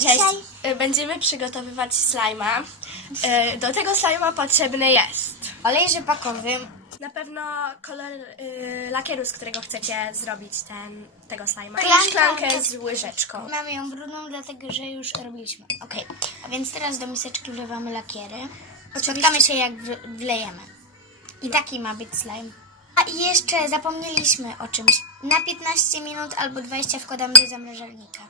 Cześć! Będziemy przygotowywać slajma. Do tego slajma potrzebny jest olej rzepakowy, na pewno kolor lakieru, z którego chcecie zrobić tego slajma. Szklanka. I szklankę z łyżeczką. Mamy ją brudną, dlatego że już robiliśmy. Ok, a więc teraz do miseczki wlewamy lakiery. Spotkamy się jak wlejemy. I taki ma być slime. A i jeszcze zapomnieliśmy o czymś. Na 15 minut albo 20 wkładamy do zamrażalnika.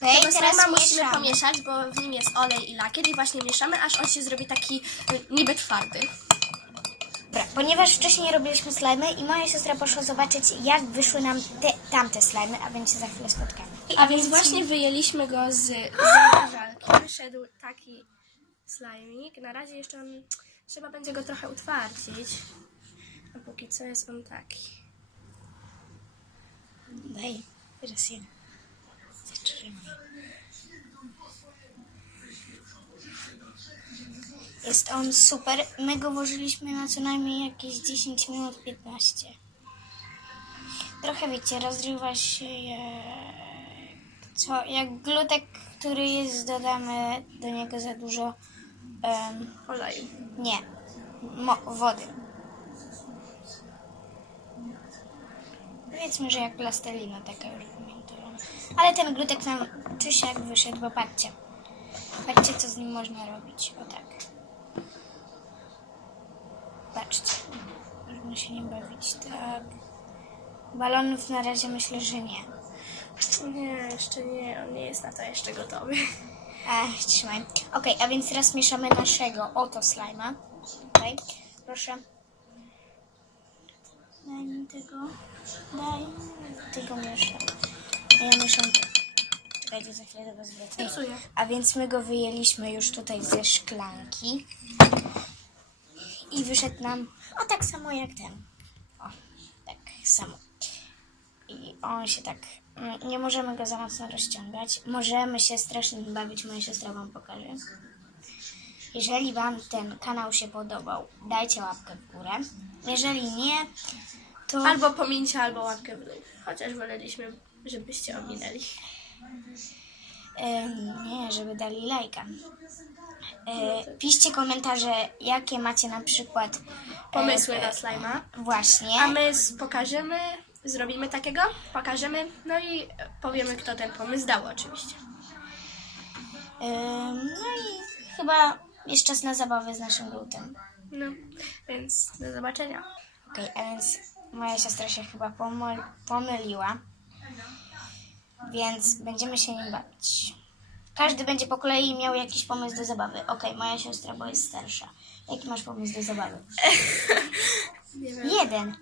Tego slajma musimy mieszamy. pomieszać, bo w nim jest olej i lakier i właśnie mieszamy, aż on się zrobi taki niby twardy. Dobra, ponieważ wcześniej robiliśmy slimy i moja siostra poszła zobaczyć, jak wyszły nam tamte slimy, a więc się za chwilę spotkamy. A więc właśnie wyjęliśmy go z zamrażalki. Wyszedł taki slajmik. Na razie jeszcze trzeba będzie go trochę utwardzić. A póki co jest on taki. Daj, teraz je zaczynamy. Jest on super. My go włożyliśmy na co najmniej jakieś 10 minut, 15. Trochę wiecie, rozrywa się jak glutek, który jest, dodamy do niego za dużo Oleju. nie, wody. Powiedzmy, że jak plastelina taka już wymiętowana. Ale ten glutek nam czysiak wyszedł, bo patrzcie. Patrzcie, co z nim można robić. O tak. Patrzcie. Można się nim bawić, tak. Balonów na razie myślę, że nie. Nie, jeszcze nie. On nie jest na to jeszcze gotowy. Trzymaj. Ok, a więc teraz mieszamy naszego oto slajma. Tutaj, proszę. Daj mi tego. Daj. Tego mieszam. A ja mieszam to. Czekajcie, za chwilę do was wracam. Psuję. A więc my go wyjęliśmy już tutaj ze szklanki. I wyszedł nam tak samo jak ten. O, tak samo. I on się tak... Nie możemy go za mocno rozciągać. Możemy się strasznie bawić. Moja siostra wam pokaże. Jeżeli wam ten kanał się podobał, dajcie łapkę w górę. Jeżeli nie, to... Albo pomińcie, albo łapkę w dół. Chociaż woleliśmy, żebyście ominęli. Nie, żeby dali lajka. Piszcie komentarze, jakie macie na przykład Pomysły na slajma. właśnie. A my pokażemy, zrobimy takiego, pokażemy, no i powiemy, kto ten pomysł dał oczywiście. No i chyba jest czas na zabawę z naszym glutem. No, więc do zobaczenia. Okej, a więc moja siostra się chyba pomyliła. Więc będziemy się nim bawić. Każdy będzie po kolei miał jakiś pomysł do zabawy. Okej, moja siostra, bo jest starsza. Jaki masz pomysł do zabawy? Nie wiem, Jeden.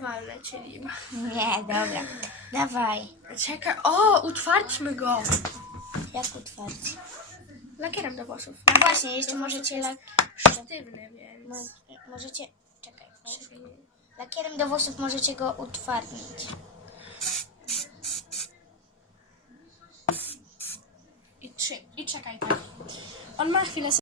walnę cię nim. Nie, dobra. Dawaj. Czekaj, o, utwardźmy go. Jak utwardzić? Lakierem do włosów. No właśnie, jeszcze możecie Sztywny, więc... możecie... Czekaj. Lakierem do włosów możecie go utwardnić. I czekaj tak. On ma chwilę